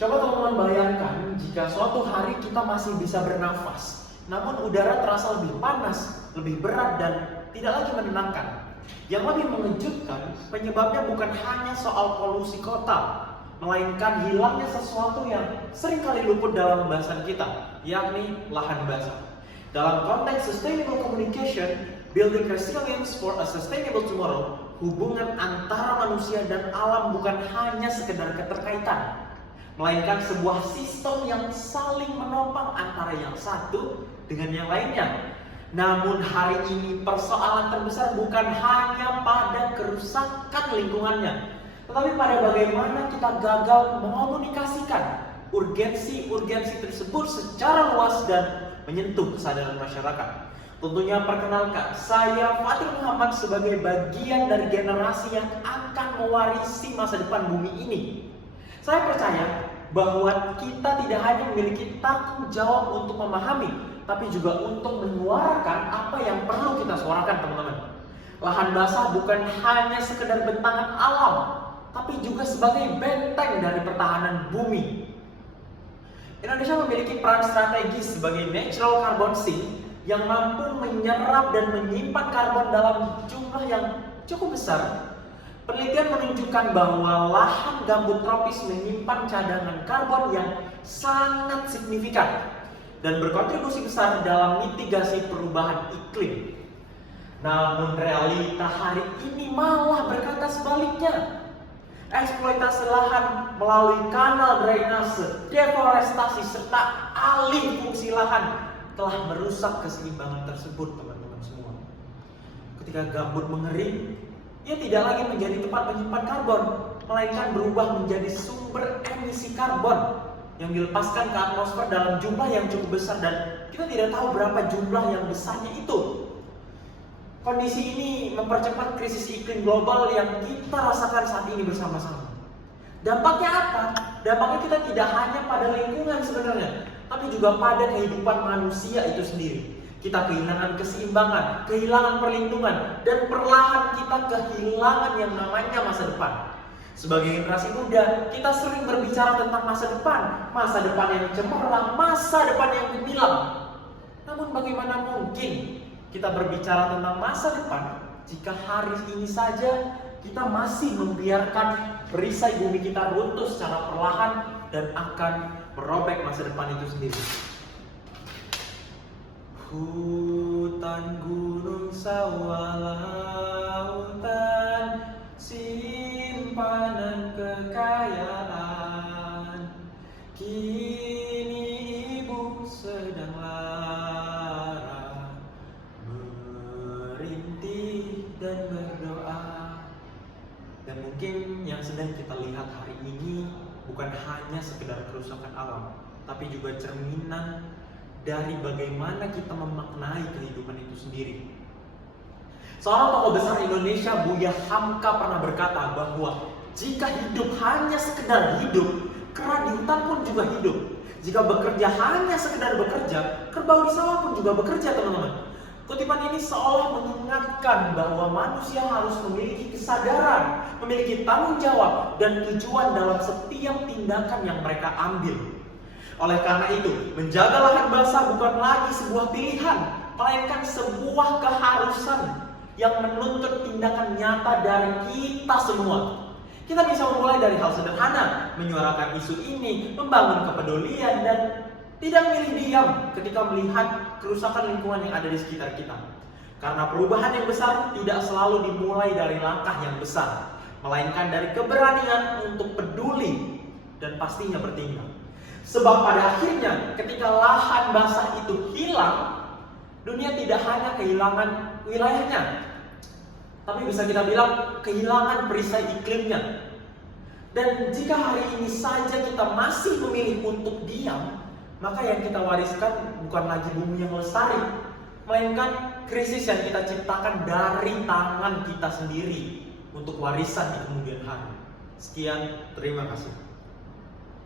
Coba teman-teman bayangkan jika suatu hari kita masih bisa bernafas, namun udara terasa lebih panas, lebih berat, dan tidak lagi menenangkan. Yang lebih mengejutkan, penyebabnya bukan hanya soal polusi kota, melainkan hilangnya sesuatu yang seringkali luput dalam pembahasan kita, yakni lahan basah. Dalam konteks sustainable communication, building resilience for a sustainable tomorrow, hubungan antara manusia dan alam bukan hanya sekedar keterkaitan, melainkan sebuah sistem yang saling menopang antara yang satu dengan yang lainnya. Namun hari ini persoalan terbesar bukan hanya pada kerusakan lingkungannya, tetapi pada bagaimana kita gagal mengomunikasikan urgensi tersebut secara luas dan menyentuh kesadaran masyarakat. Tentunya perkenalkan, saya Fatir Muhammad sebagai bagian dari generasi yang akan mewarisi masa depan bumi ini. Saya percaya bahwa kita tidak hanya memiliki tanggung jawab untuk memahami, tapi juga untuk menyuarakan apa yang perlu kita suarakan, teman-teman. Lahan basah bukan hanya sekedar bentangan alam, tapi juga sebagai benteng dari pertahanan bumi. Indonesia memiliki peran strategis sebagai natural carbon sink yang mampu menyerap dan menyimpan karbon dalam jumlah yang cukup besar. Penelitian menunjukkan bahwa lahan gambut tropis menyimpan cadangan karbon yang sangat signifikan dan berkontribusi besar dalam mitigasi perubahan iklim. Namun realita hari ini malah berkata sebaliknya. Eksploitasi lahan melalui kanal drainase, deforestasi, serta alih fungsi lahan telah merusak keseimbangan tersebut, teman-teman semua. Ketika gambut mengering, ia tidak lagi menjadi tempat menyimpan karbon, melainkan berubah menjadi sumber emisi karbon yang dilepaskan ke atmosfer dalam jumlah yang cukup besar, dan kita tidak tahu berapa jumlah yang besarnya itu. Kondisi ini mempercepat krisis iklim global yang kita rasakan saat ini bersama-sama. Dampaknya apa? Dampaknya kita tidak hanya pada lingkungan sebenarnya, tapi juga pada kehidupan manusia itu sendiri. Kita kehilangan keseimbangan, kehilangan perlindungan, dan perlahan kita kehilangan yang namanya masa depan. Sebagai generasi muda, kita sering berbicara tentang masa depan yang cemerlang, masa depan yang gemilang. Namun bagaimana mungkin kita berbicara tentang masa depan jika hari ini saja kita masih membiarkan perisai bumi kita runtuh secara perlahan dan akan merobek masa depan itu sendiri. Hutan, gunung, sawah, lautan, simpanan kekayaan, kini ibu sedang lara merintih dan berdoa. Dan mungkin yang sedang kita lihat hari ini bukan hanya sekedar kerusakan alam, tapi juga cerminan dari bagaimana kita memaknai kehidupan itu sendiri. Seorang tokoh besar Indonesia, Buya Hamka, pernah berkata bahwa jika hidup hanya sekedar hidup, kera di hutan pun juga hidup. Jika bekerja hanya sekedar bekerja, kerbau di sawah pun juga bekerja, teman-teman. Kutipan ini seolah mengingatkan bahwa manusia harus memiliki kesadaran, memiliki tanggung jawab, dan tujuan dalam setiap tindakan yang mereka ambil. Oleh karena itu, menjaga lahan basah bukan lagi sebuah pilihan, melainkan sebuah keharusan yang menuntut tindakan nyata dari kita semua. Kita bisa memulai dari hal sederhana, menyuarakan isu ini, membangun kepedulian, dan tidak memilih diam ketika melihat kerusakan lingkungan yang ada di sekitar kita. Karena perubahan yang besar tidak selalu dimulai dari langkah yang besar, melainkan dari keberanian untuk peduli dan pastinya bertindak. Sebab pada akhirnya ketika lahan basah itu hilang, dunia tidak hanya kehilangan wilayahnya, tapi bisa kita bilang kehilangan perisai iklimnya. Dan jika hari ini saja kita masih memilih untuk diam, maka yang kita wariskan bukan lagi bumi yang lestari, melainkan krisis yang kita ciptakan dari tangan kita sendiri untuk warisan di kemudian hari. Sekian, terima kasih.